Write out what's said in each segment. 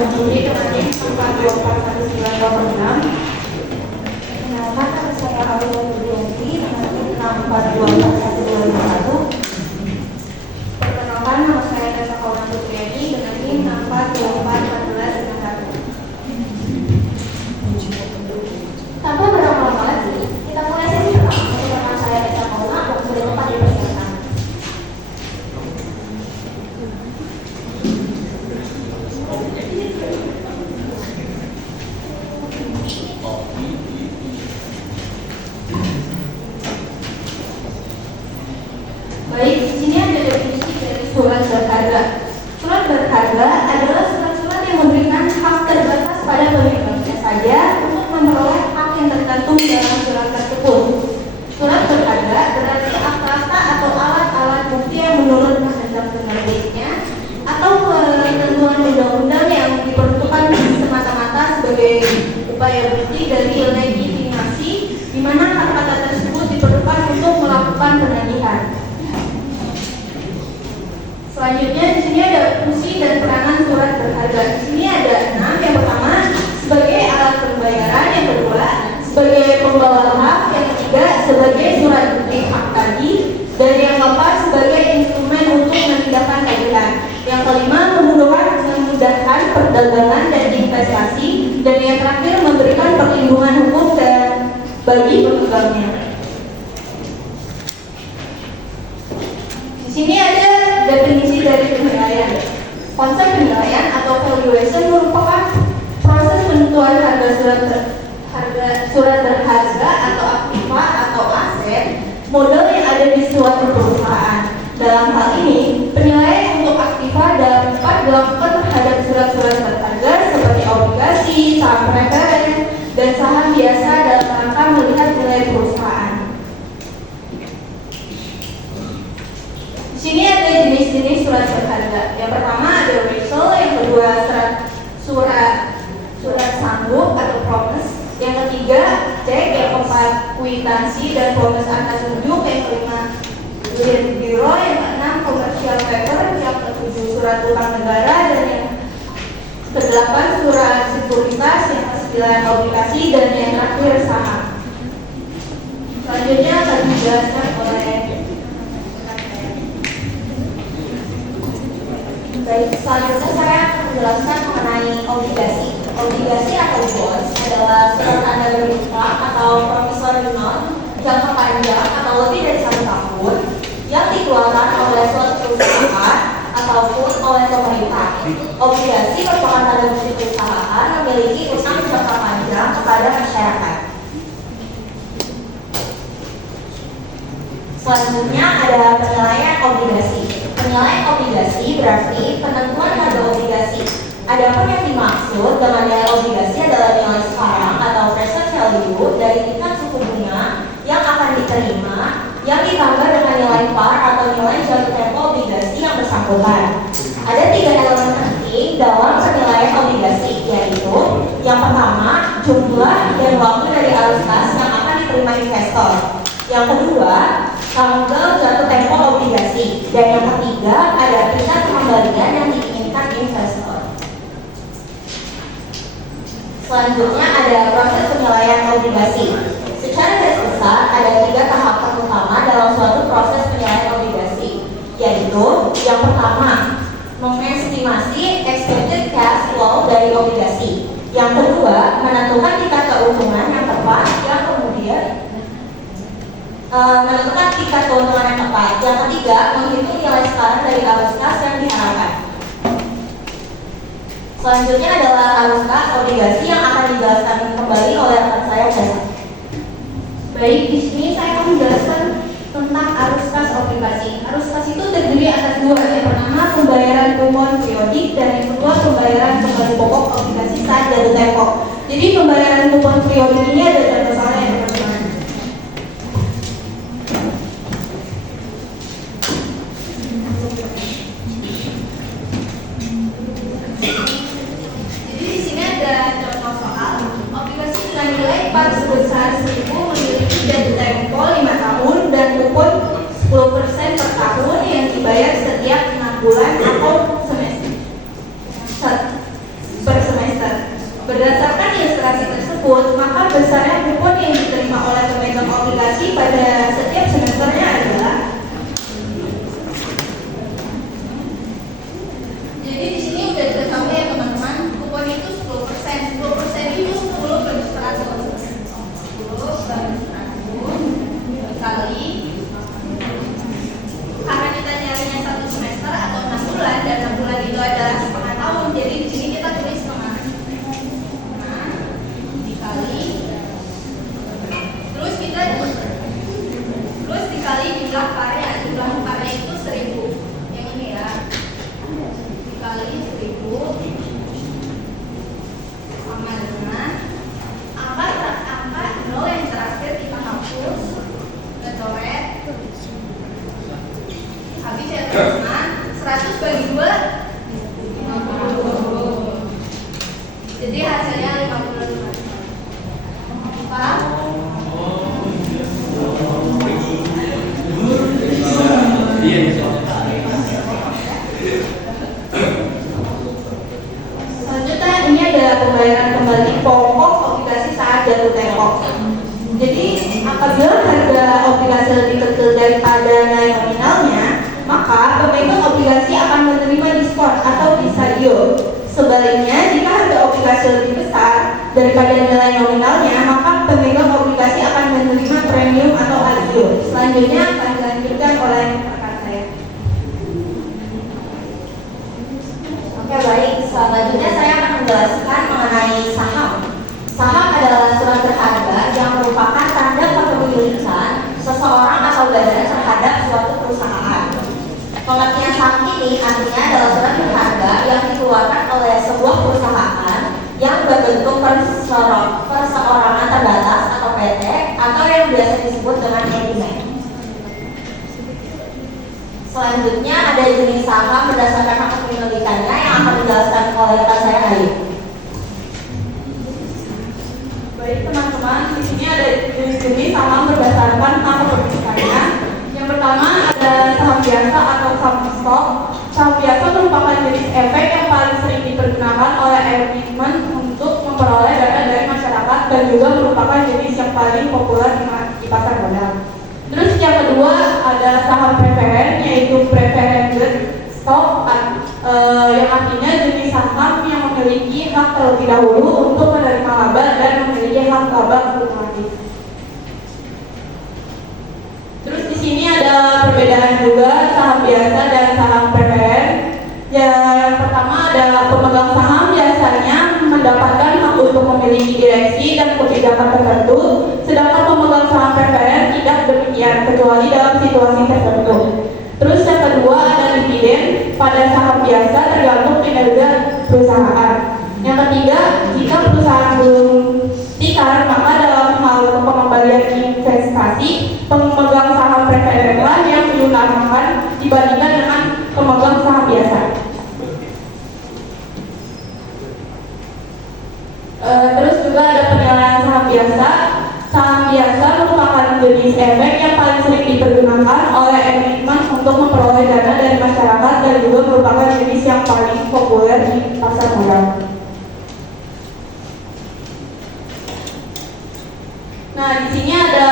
Menteri Kementerian 4241986. Kenalkan, nama saya Aulia Yulianti dengan NIM 6424121. Perkenalkan, nama saya Tessa Kauna Supriyadi dengan NIM 6241491. Tanpa berlama-lama lagi, kita mulai sesi pertama. Perkenalkan, saya Tessa Kauna dan sudah tempat dipersilakan. Baik, di sini ada definisi dari surat berharga. Surat berharga adalah surat-surat yang memberikan hak terbatas pada pemilihnya saja untuk memperoleh hak yang tercantum dalam surat tersebut. Surat berharga berarti akta atau alat-alat bukti yang menurut kehendak penerbitnya atau ketentuan undang-undang yang diperuntukkan semata-mata sebagai upaya bukti dari legitimasi, di mana kata-kata tersebut diperlukan untuk melakukan penagihan. Selanjutnya di sini ada fungsi dan peranan surat berharga. Di sini ada 6. Yang pertama sebagai alat pembayaran, yang kedua sebagai pembawa hak, yang ketiga sebagai surat bukti hak tadi, dan yang keempat sebagai instrumen untuk menindakkan tagihan. Yang kelima memudahkan perdagangan dan investasi, dan yang terakhir memberikan perlindungan hukum bagi pemegangnya. Di sini ada definisi dari penilaian. Konsep penilaian atau valuation merupakan proses penentuan harga surat berharga atau aktiva atau aset modal yang ada di suatu perusahaan. Dalam hal ini, penilaian untuk aktiva dapat dilakukan terhadap surat-surat berharga seperti obligasi, saham preferen, dan saham biasa dalam rangka melihat nilai perusahaan. Di sini ada jenis-jenis surat berharga. Yang pertama ada reversal, yang kedua surat sanggup atau promise, yang ketiga cek, yang keempat kwitansi dan promise atas unjuk, yang kelima bureau, yang keenam commercial paper, yang ketujuh surat utang negara, dan yang kedelapan surat sekuritas, yang kesembilan obligasi, dan yang terakhir saham. Selanjutnya akan dijelaskan oleh baik, selanjutnya saya akan menjelaskan mengenai obligasi. Obligasi atau bonds adalah surat tanda berhutang atau promissory note jangka panjang atau lebih dari 1 tahun yang dikeluarkan oleh suatu perusahaan ataupun oleh pemerintah. Obligasi merupakan tanda bukti perusahaan memiliki utang jangka panjang kepada masyarakat. Selanjutnya ada penilaian obligasi. Penilaian obligasi berarti penentuan harga obligasi. Adapun yang dimaksud dengan nilai obligasi adalah nilai sekarang atau present value dari tingkat suku bunga yang akan diterima yang ditambah dengan nilai par atau nilai jatuh tempo obligasi yang bersangkutan. Ada 3 elemen penting dalam penilaian obligasi, yaitu yang pertama jumlah dan waktu dari arus kas yang akan diterima investor. Yang kedua, tanggal jatuh tempo obligasi, dan yang ketiga ada tingkat pengembalian yang diinginkan investor. Selanjutnya ada proses penilaian obligasi. Secara garis besar ada 3 tahapan utama dalam suatu proses penilaian obligasi, yaitu yang pertama mengestimasi expected cash flow dari obligasi. Yang kedua menentukan tingkat keuntungan yang tepat, yang kemudian menentukan tingkat keuntungan yang tepat. Yang ketiga, menghitung nilai sekarang dari arus kas yang diharapkan. Selanjutnya adalah arus kas obligasi yang akan dijelaskan kembali oleh rekan saya, Tessa. Baik, di sini saya akan menjelaskan tentang arus kas obligasi. Arus kas itu terdiri atas 2. Yang pertama pembayaran kupon periodik, dan yang kedua pembayaran kembali pokok obligasi saat jatuh tempo. Jadi pembayaran kupon periodik ini ada contohnya yang pertama. Sebesar 1.000 memiliki jatuh tempo 5 tahun dan kupon 10% per tahun yang dibayar setiap 6 bulan atau semester. Berdasarkan ilustrasi tersebut, maka besarnya kupon yang diterima oleh pemegang obligasi pada setiap semesternya adalah. Jadi di sini udah diketahui ya teman-teman, kupon itu 10%. 10% itu 10 per 100. 10 per 100 kali, karena kita nyarinya 1 semester atau 6 bulan dan 6 bulan itu adalah setengah tahun. Jadi di sini kita tulis setengah dikali, terus dikali jumlah karya. Jumlah karya itu 1000. Yang ini ya, dikali 1000 sama dengan angka 0 yang terakhir kita hapus, kita coret. Habis ya teman-teman, 100 bagi 2 50. Jadi hasilnya 55. Apa? Selanjutnya ini adalah pembayaran kembali pokok obligasi saat jatuh tempo. Jadi apabila harga obligasi lebih kecil daripada nilai nominalnya, maka pemegang obligasi akan menerima diskon atau bisa yield. Sebaliknya, jika harga obligasi lebih besar daripada nilai nominalnya, maka pemegang obligasi akan menerima premium atau yield. Selanjutnya akan dilanjutkan oleh rekan saya. Oke, baik. Selanjutnya saya akan menjelaskan mengenai saham. Saham adalah surat berharga yang merupakan tanda kepemilikan seseorang atau badan terhadap suatu perusahaan. Pengertian saham ini artinya adalah surat berharga yang dikeluarkan oleh sebuah perusahaan yang berbentuk perseorangan terbatas atau PT, atau yang biasa disebut dengan emiten. Selanjutnya ada jenis saham berdasarkan hak kepemilikannya yang akan dijelaskan oleh rekan saya Ayu. Baik teman-teman, di sini ada jenis saham berdasarkan hak kepemilikannya. Yang pertama ada saham biasa atau saham stok. Saham biasa merupakan jenis efek yang paling sering dipergunakan oleh emiten untuk memperoleh dana dari masyarakat dan juga merupakan jenis yang paling populer di pasar modal. Terus yang kedua ada saham preferen, yaitu preferred stock, yang artinya jenis saham yang memiliki hak terlebih dahulu untuk menerima laba dan memiliki hak laba kumulatif. Terus di sini ada perbedaan juga saham biasa dan saham preferen. Yang pertama adalah pemegang saham biasanya mendapatkan hak untuk memiliki direksi dan kebijakan tertentu, sedangkan pemegang saham preferen tidak demikian kecuali dalam situasi tertentu. Terus yang kedua ada dividen. Pada saham biasa tergantung kinerja perusahaan. Yang ketiga, jika perusahaan belum tikar, maka dalam hal pengembalian investasi, pemegang saham preferenlah yang diutamakan dibandingkan dengan pemegang saham biasa. Terus juga ada penilaian saham biasa. Saham biasa merupakan jenis efek yang paling sering dipergunakan oleh emiten untuk memperoleh dana dari masyarakat dan juga merupakan jenis yang paling populer di pasar modal. Nah, di sini ada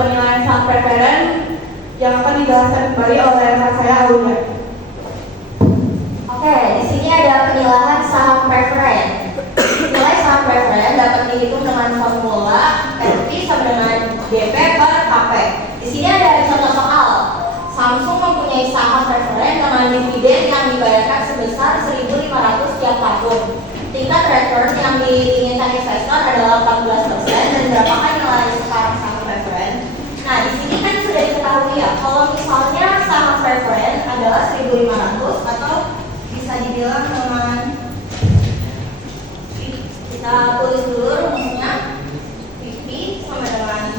penilaian saham preferen yang akan dijelaskan kembali oleh rekan saya Aulia. Oke, di sini ada penilaian saham preferen. Nilai saham preferen dapat dihitung dengan formula FT sama dengan DP per KP. Di sini ada contoh soal. Samsung mempunyai saham preferen dengan dividen yang dibayarkan sebesar 1.500 tiap tahun. Tingkat return yang diinginkan investor adalah 14% dan berapakah nilai sekarang saham preferen? Nah, di sini kan sudah diketahui ya, kalau misalnya saham preferen adalah 1.500 atau bisa dibilang dengan kita tulis dulu rumusnya, 50 sama dengan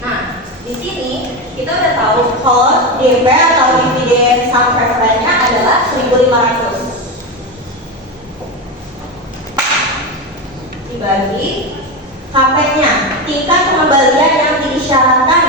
nah, di sini kita udah tahu kalau DP atau dividen saham preferennya adalah 1.500 dibagi KP-nya, tingkat pengembalian yang disyaratkan.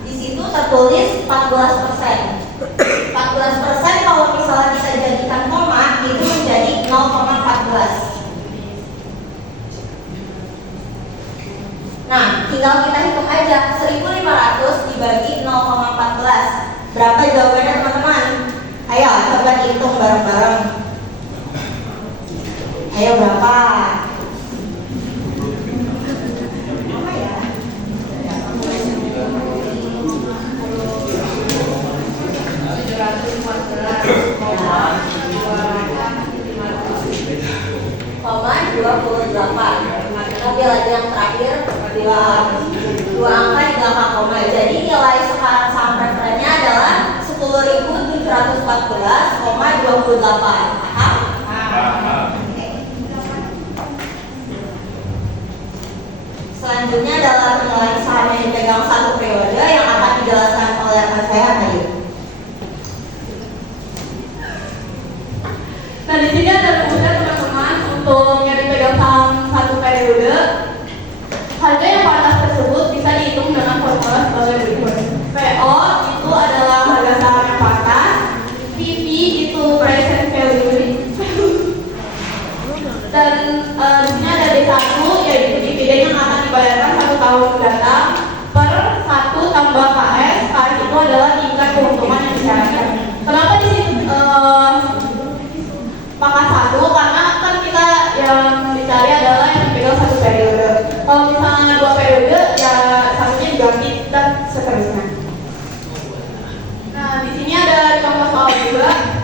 Di situ tertulis 14%. 14% kalau misalnya bisa jadikan koma, itu menjadi 0,14. Nah, tinggal kita hitung aja 1.500 dibagi 0,14. Berapa jawabannya teman-teman? Ayo coba hitung bareng-bareng. Ayo berapa? Apa ya? Koma 28. Ambil lagi yang terakhir, dua angka di belakang koma. Jadi nilai sekarang saham preferennya adalah 10.714,28. Paham? Oke. Selanjutnya adalah penilaian saham yang dipegang satu periode yang akan dijelaskan oleh rekan saya Ayu. Nah, di sini ada rumusnya teman-teman untuk yang dipegang saham satu periode. Harga yang pantas tersebut bisa dihitung dengan formula sebagai berikut. PO itu adalah harga saham yang pantas, PV itu present value, dan di sini ada D1 yaitu dividen yang akan dibayarkan 1 tahun mendatang per 1 tambah KS. KS itu adalah tingkat keuntungan yang disyaratkan. Kenapa di sini pangkat 1? Karena kan kita yang dicari adalah yang dipegang satu periode. Kalau misalnya 2 periode, ya satunya diganti dan seterusnya. Nah, di sini ada contoh soal juga.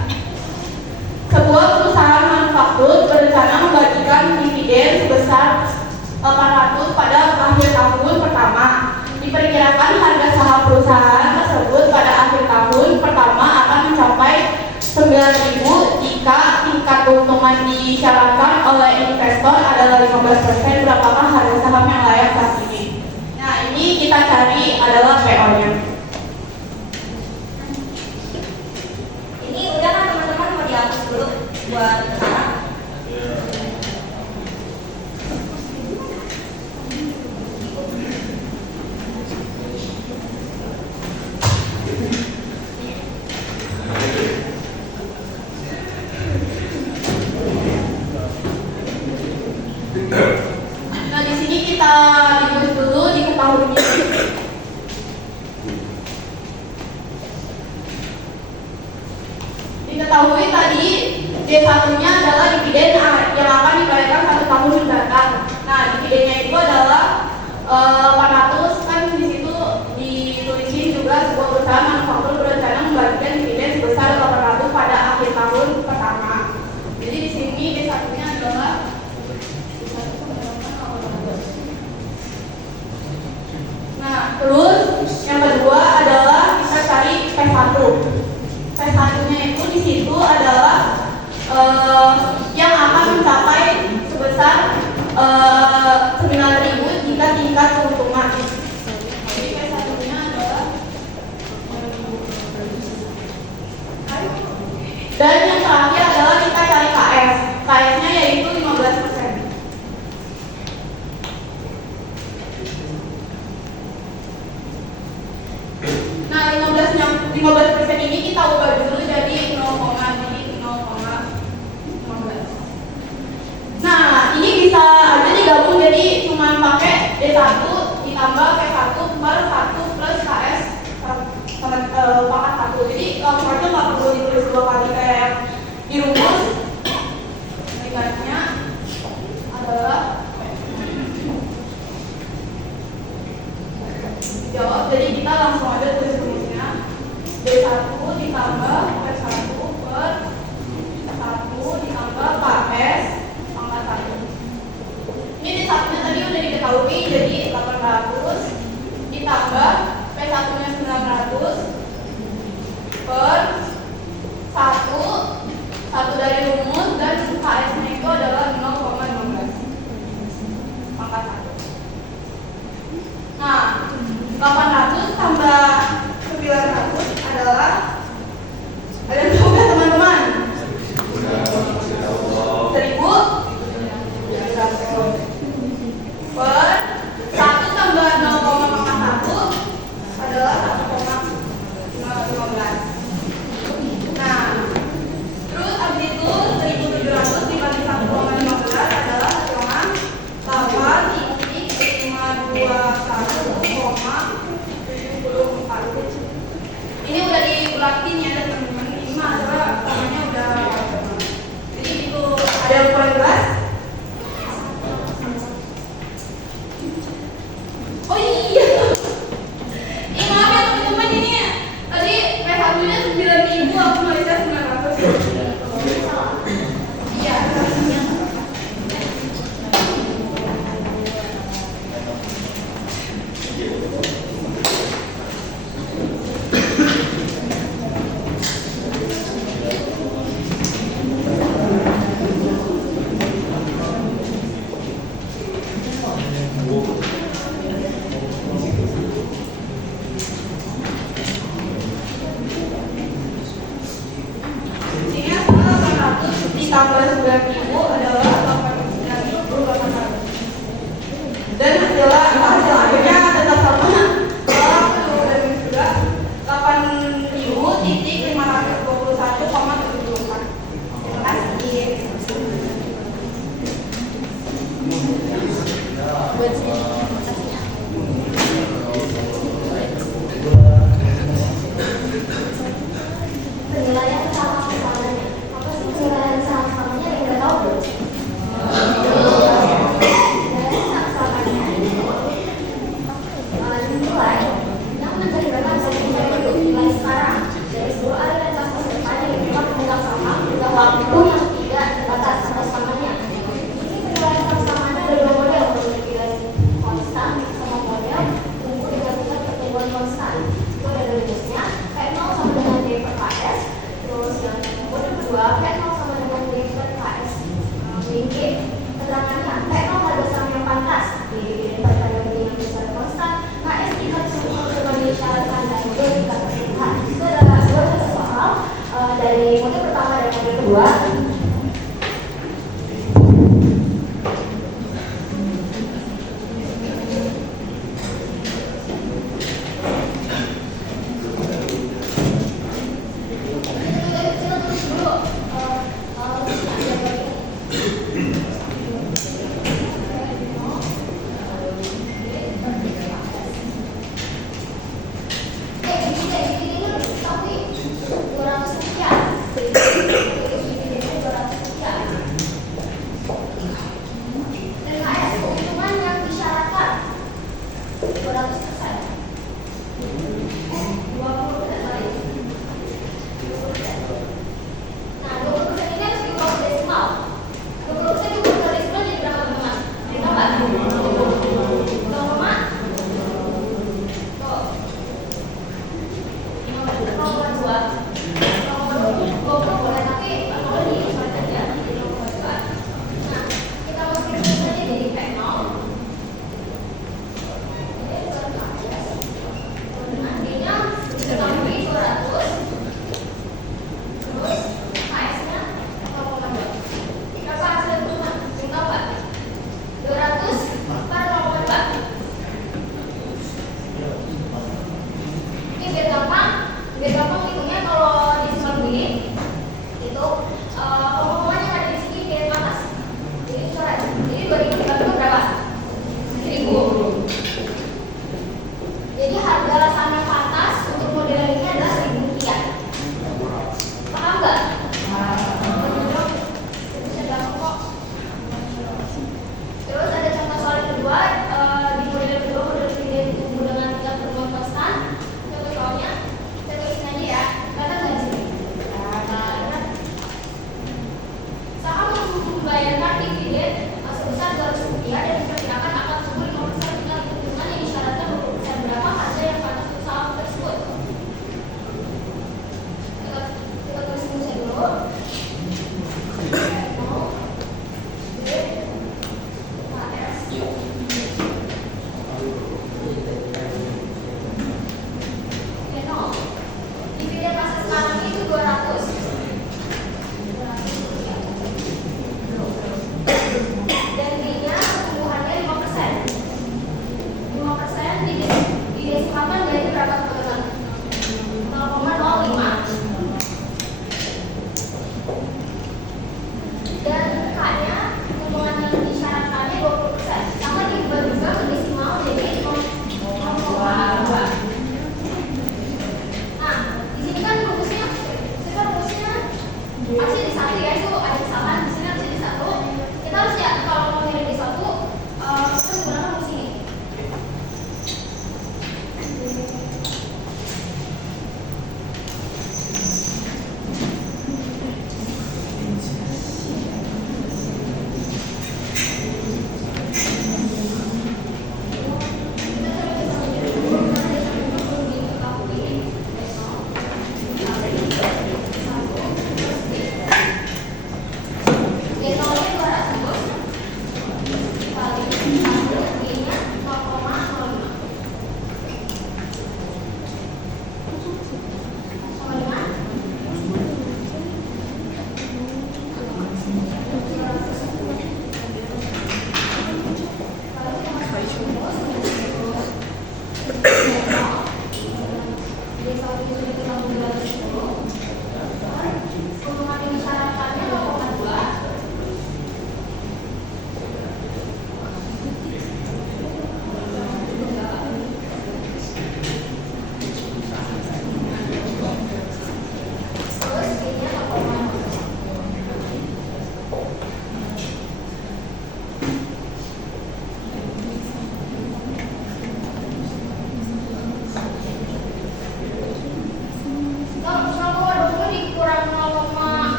Sebuah perusahaan manufaktur berencana membagikan dividen sebesar 800 pada akhir tahun pertama. Diperkirakan harga saham perusahaan tersebut pada akhir tahun pertama akan mencapai 9.000 jika tingkat keuntungan disyaratkan oleh investor adalah 15%. Berapakah harga saham yang layak saat ini? Nah, ini kita cari adalah PO-nya. Ini udah kan teman-teman, mau dihapus dulu buat sekarang. Nah, di sini kita ditulis dulu diketahui. Diketahui tadi D1-nya adalah dividen yang akan dibayarkan 1 tahun mendatang. Nah, dividennya itu adalah 800, kan di situ ditulisin juga sebuah perusahaan manufaktur berencana membagikan dividen sebesar 800 pada akhir tahun pertama. Jadi di sini D1-nya adalah Nah, terus yang kedua adalah kita cari P1. P1-nya itu di situ adalah yang akan mencapai sebesar 9.000 jika tingkat keuntungan. Jadi P1-nya adalah dan yang terakhir adalah kita cari KS. KS-nya yaitu 15%. Nah, 15% ini kita ubah dulu jadi 0,15. Nah, ini bisa aja digabung jadi cuma pakai D1 ditambah P1 per 1 plus KS pangkat 1. Jadi langsung aja nggak perlu ditulis 2 kali kayak di rumus. Ingatnya adalah jawab, jadi kita langsung aja tulis rumusnya D1 ditambah P1 per 1 ditambah KS pangkat 1. Ini D1-nya tadi udah diketahui, jadi 800 ditambah P1-nya 900 per 1 dari rumus, dan KS-nya itu adalah 0,15 pangkat 1. Nah, 800 tambah 900 adalah, ada yang tahu nggak teman-teman? 1000 per 1 tambah 0,1 adalah 1,1. 16.900 adalah 89.800. Dan hasil akhirnya tetap sama. Kalau dan juga 8.521,74. Terima kasih. Penilaian sama-samanya. Apa sih penilaian sama-samanya yang nggak tahu belum? Penilaian sama-samanya ini nilai yang menceritakan dari nilai sekarang dari seluruh aliran kas masa depan yang dibuat pemegang saham dengan waktu yang tidak terbatas sama-samanya. Ini penilaian sama-samanya ada dua model, model nilai konstan sama model tumbuh dengan tingkat pertumbuhan konstan. Itu ada rumusnya kayak 0 sampai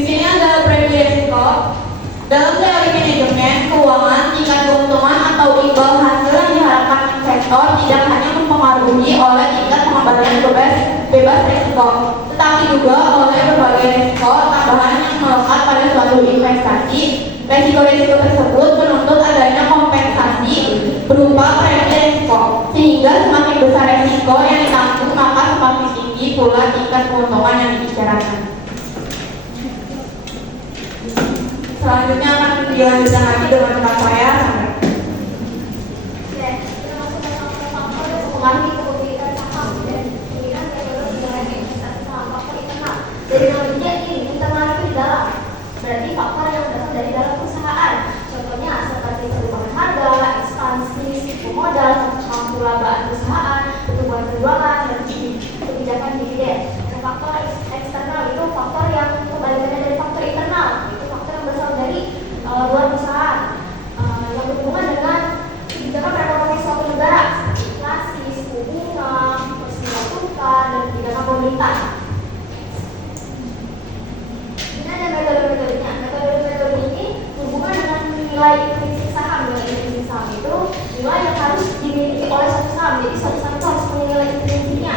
Di sini ada premium risiko. Dalam teori manajemen keuangan, tingkat keuntungan atau imbal hasil yang diharapkan investor tidak hanya mempengaruhi oleh tingkat pengembalian bebas risiko, tetapi juga oleh berbagai risiko tambahan yang melekat pada suatu investasi. Risiko-risiko tersebut menuntut adanya kompensasi berupa premi risiko, sehingga semakin besar risiko yang ditanggung maka semakin tinggi pula tingkat keuntungan yang dibicarakan. Selanjutnya akan dilanjutkan lagi dengan tempat saya. Termasuk faktor yang mempengaruhi kepemilikan saham dan pemilihan metode menilai investasi saham. Faktor internal dari namanya ini internal itu di dalam, berarti faktor yang datang dari dalam perusahaan. Contohnya seperti perkembangan harga, ekspansi siku modal, mampu labaan perusahaan, pertumbuhan keuangan, dan kebijakan dividen. Dan faktor eksternal itu faktor yang kebalikannya dari faktor internal, itu faktor yang berasal dari luar perusahaan, yang berhubungan dengan kebijakan perekonomian suatu negara, seperti inflasi, suku bunga, pertumbuhan tukar, dan kebijakan pemerintah. Ini ada metode-metodenya. Metode-metode ini berhubungan dengan nilai intrinsik saham. Nilai intrinsik saham itu nilai yang harus dimiliki oleh suatu saham. Jadi suatu saham itu harus punya nilai intrinsiknya.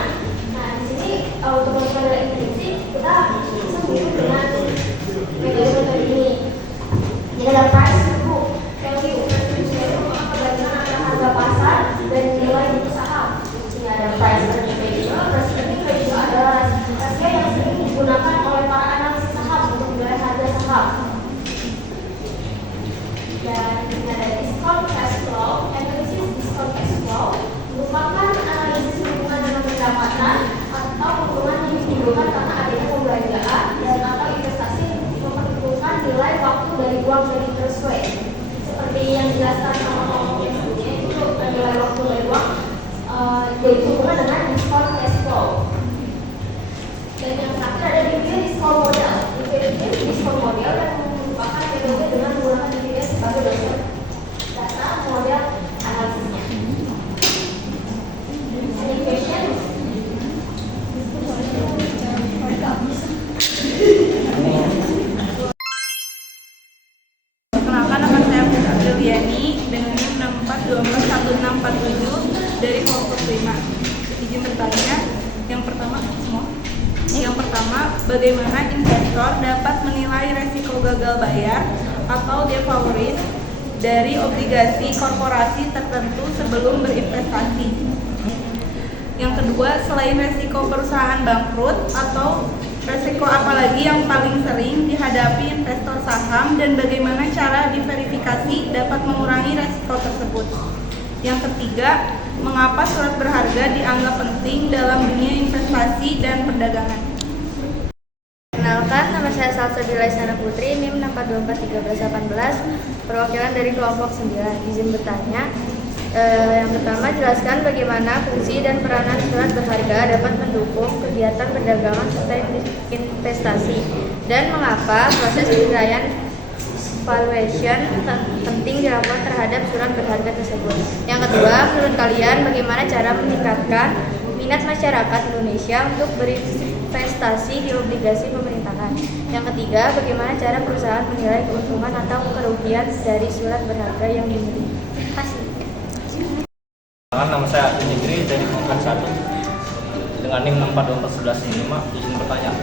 Nah, di sini untuk menentukan nilai intrinsik kita bisa menghitung dengan metode-metode ini. Jadi ada price to book value, yaitu perbandingan antara harga pasar dan nilai buku saham. Ini ada price earning ratio. Price earning ratio adalah rasio yang sering digunakan oleh para analisis saham untuk menilai harga saham. Dan ini ada discount cash flow. Analisis discount cash flow merupakan analisis hubungan dengan pendapatan atau keuntungan yang ditimbulkan karena adanya pembelanjaan dan atau investasi memperhitungkan nilai waktu dari uang dan interest rate. Seperti yang dijelaskan sama kelompok yang sebelumnya, itu nilai waktu dari uang yaitu hubungan dengan discount cash flow. Dan yang terakhir ada dividen discount model. Dividen discount model yang merupakan metode dengan menggunakan dividen sebagai dasar model analisisnya. Any questions? Perkenalkan, nama saya Putri Juliani dengan NIM 64121647 dari kelompok 5. Izin bertanya, yang pertama, bagaimana investor dapat menilai resiko gagal bayar atau default risk dari obligasi korporasi tertentu sebelum berinvestasi? Yang kedua, selain resiko perusahaan bangkrut, atau resiko apalagi yang paling sering dihadapi investor saham dan bagaimana cara diverifikasi dapat mengurangi resiko tersebut? Yang ketiga, mengapa surat berharga dianggap penting dalam dunia investasi dan perdagangan? Perkenalkan, nama saya Salsabila Isyana Putri, NIM 64241318, perwakilan dari kelompok 9. Izin bertanya, yang pertama, jelaskan bagaimana fungsi dan peranan surat berharga dapat mendukung kegiatan perdagangan serta investasi, dan mengapa proses penilaian valuation penting dilakukan terhadap surat berharga tersebut. Yang kedua, menurut kalian bagaimana cara meningkatkan minat masyarakat Indonesia untuk berinvestasi di obligasi pemerintahan? Yang ketiga, bagaimana cara perusahaan menilai keuntungan atau kerugian dari surat berharga yang dimiliki? Terima kasih. Nama saya Arjun Jigri dari kelompok 1 dengan NIM 64241115. Izin bertanya,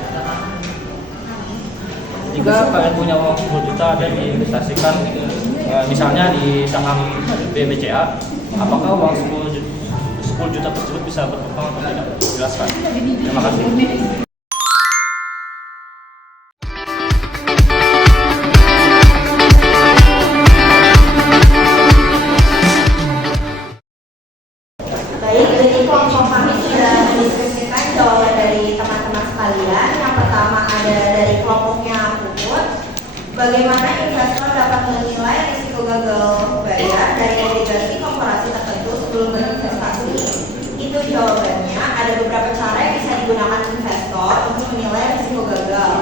jika kalian punya uang 10 juta dan diinvestasikan misalnya di saham BBCA, apakah uang 10 juta tersebut bisa berkembang atau tidak? Jelaskan. Terima kasih. Baik, jadi kelompok kami sudah mendiskusikan jawaban dari teman-teman sekalian. Yang pertama ada dari kelompoknya Puput. Bagaimana investor dapat menilai risiko gagal bayar dari obligasi korporasi tertentu sebelum berinvestasi? Itu jawabannya. Ada beberapa cara yang bisa digunakan investor untuk menilai risiko gagal.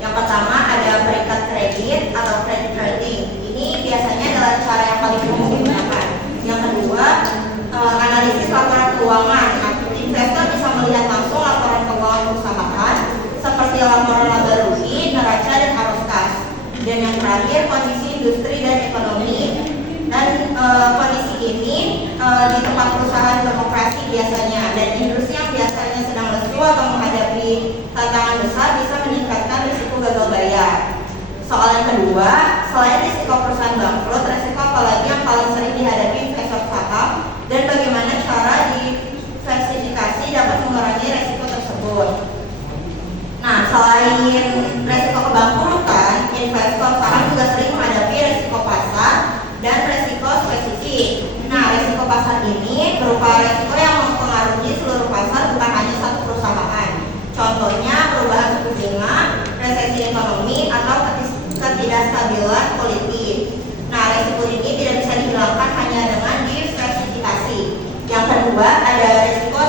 Yang pertama ada peringkat kredit atau credit rating. Ini biasanya adalah cara yang paling umum digunakan. Yang kedua, analisis laporan keuangan. Investor bisa melihat langsung laporan keuangan perusahaan seperti laporan laba rugi, neraca, dan Dan yang terakhir kondisi industri dan ekonomi. Dan kondisi ini di tempat perusahaan demokrasi biasanya, dan industri yang biasanya sedang lesu atau menghadapi tantangan besar bisa meningkatkan risiko gagal bayar. Soal yang kedua, selain risiko perusahaan bangkrut, risiko apa lagi yang paling sering dihadapi investor saham dan bagaimana cara diversifikasi dapat mengurangi risiko tersebut? Nah, selain risiko kebangkrutan, investor saham juga sering menghadapi risiko pasar dan risiko spesifik. Nah, risiko pasar ini berupa risiko yang mempengaruhi seluruh pasar, bukan hanya satu perusahaan. Contohnya perubahan suku bunga, resesi ekonomi, atau ketidakstabilan politik. Nah, risiko ini tidak bisa dihilangkan hanya dengan diversifikasi. Yang kedua, ada risiko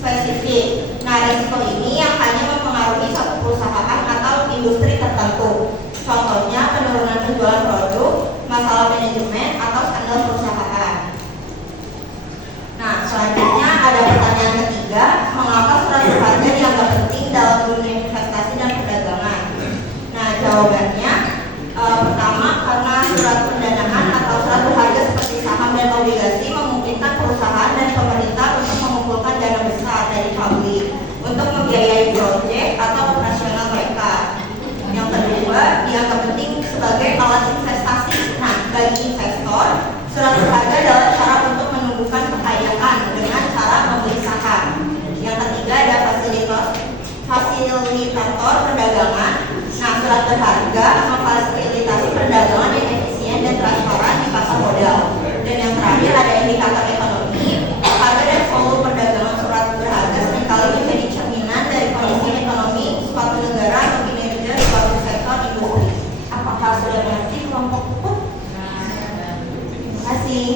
spesifik. Nah, risiko ini yang hanya mempengaruhi satu perusahaan atau industri tertentu. Contohnya penurunan penjualan produk, masalah manajemen, atau skandal perusahaan. Nah, selanjutnya ada pertanyaan ketiga, mengapa surat berharga dianggap penting dalam dunia investasi dan perdagangan? Nah, jawabannya pertama, karena surat pendanaan atau surat berharga seperti saham dan obligasi memungkinkan perusahaan dan pemerintah untuk mengumpulkan dana besar dari publik untuk membiayai proyek atau operasional mereka. Yang kedua, dianggap penting sebagai alat investasi. Nah, bagi investor, surat berharga adalah cara untuk menumbuhkan kekayaan dengan cara membeli saham. Yang ketiga, ada fasilitator perdagangan. Nah, surat berharga memfasilitasi perdagangan yang efisien dan transparan di pasar modal. Dan yang terakhir ada indikator ekonomi. Harga dan volume perdagangan surat berharga seringkali menjadi cerminan dari kondisi ekonomi suatu negara atau kinerja suatu sektor industri. Apakah sudah mengerti kelompok pupuk? Terima kasih.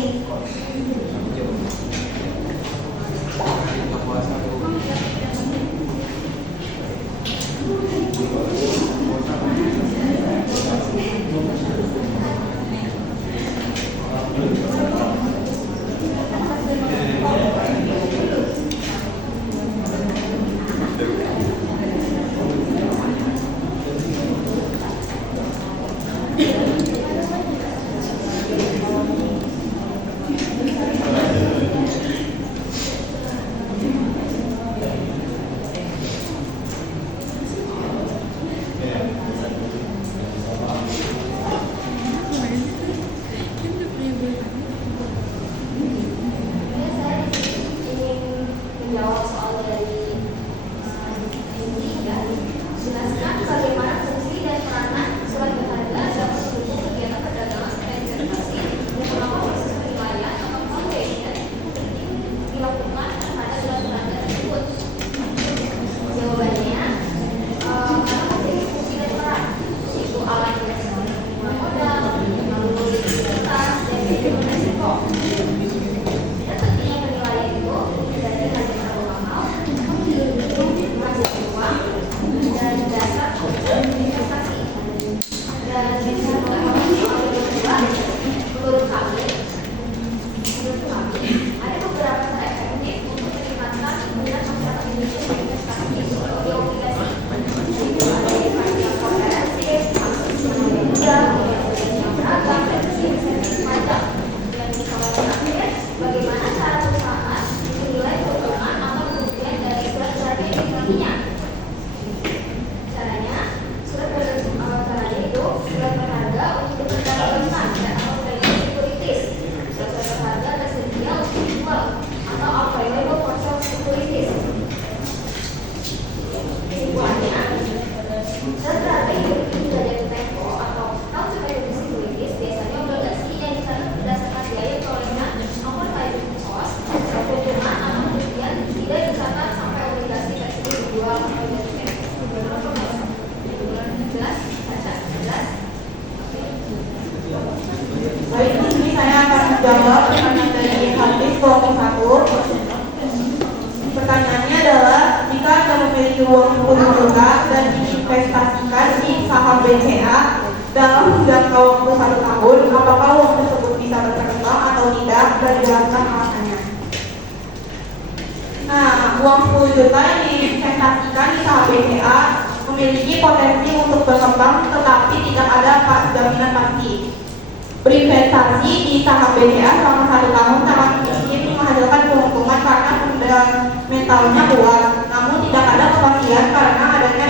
memiliki potensi untuk berkembang, tetapi tidak ada jaminan pasti. Berinvestasi di saham BCA selama 1 tahun sangat mungkin menghasilkan keuntungan karena fundamentalnya kuat, namun tidak ada kepastian karena adanya